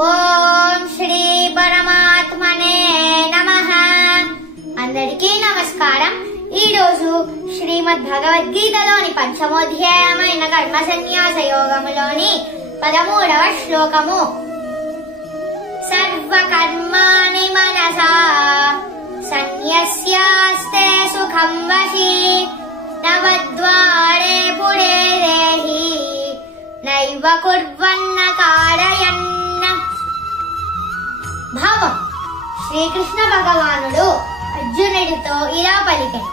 ఓం శ్రీ పరమాత్మనే నమః. అందరికీ నమస్కారం. ఈ రోజు శ్రీమద్ భగవద్గీతలోని పంచమోధ్యాయమైన కర్మ సన్యాస యోగములోని 13వ శ్లోకము. సర్వ కర్మాణి మనసా సన్యస్యాస్తే సుఖం వశి నవద్వారే పురే దేహి నైవ కుర్వన్న కారయన్. భావం: శ్రీకృష్ణ భగవానుడు అర్జునుడితో ఇలా పలికెను.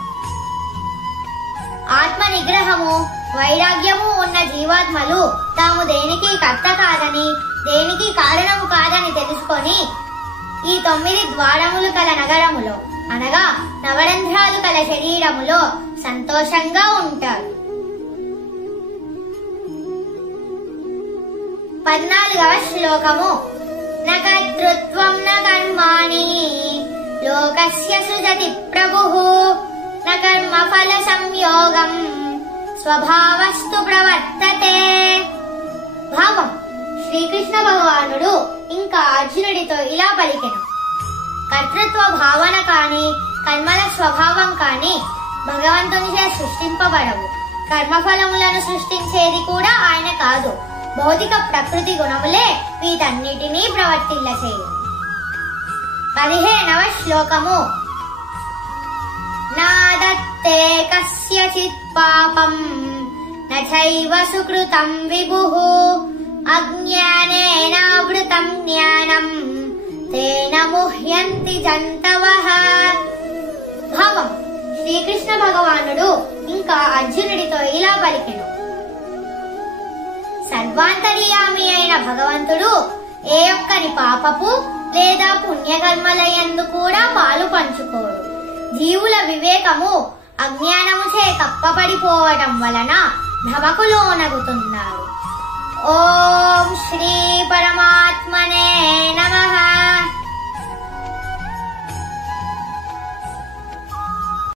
ఆత్మ నిగ్రహము, వైరాగ్యము ఉన్న జీవాత్మలు తాము దేనికి కర్త కాదని, దేనికి కారణము కాదని తెలుసుకొని ఈ 9 ద్వారములు కల నగరములో అనగా నవరంధ్రాలు కల శరీరములో సంతోషంగా ఉంటారు. 14వ శ్లోకము. న కర్తృత్వం న కర్మాణి లోకస్య సృజతి ప్రభుః న కర్మ ఫల సంయోగం స్వభావస్తు ప్రవర్తతే. భావం: శ్రీకృష్ణ భగవానుడు ఇంకా అర్జునుడితో ఇలా పలికెను. కర్తృత్వ భావన కాని, కర్మల స్వభావం కాని భగవంతునిచే సృష్టింపబడవు. కర్మఫలములను సృష్టించేది కూడా ఆయన కాదు. భౌతిక ప్రకృతి గుణములే వీటన్నిటినీ ప్రవర్తిల్లచేయు. 15వ శ్లోకము. నాదత్తే కస్యచిత్ పాపం నచైవ సుకృతం విభుః అజ్ఞానేనావృతం జ్ఞానం తేన ముహ్యంతి జంతవః. భావం: శ్రీకృష్ణ భగవానుడు ఇంకా అర్జునుడితో ఇలా పలికెను. సర్వాంతర్యామి అయిన భగవంతుడు ఏ ఒక్కరి పాపపు లేదా పుణ్యకర్మలయందు కూడా పాలు పంచుకోడు. జీవుల వివేకము అజ్ఞానముచే కప్పబడిపోవటం వలన భ్రమకు లోనగుతున్నారు. ఓం శ్రీ పరమాత్మనే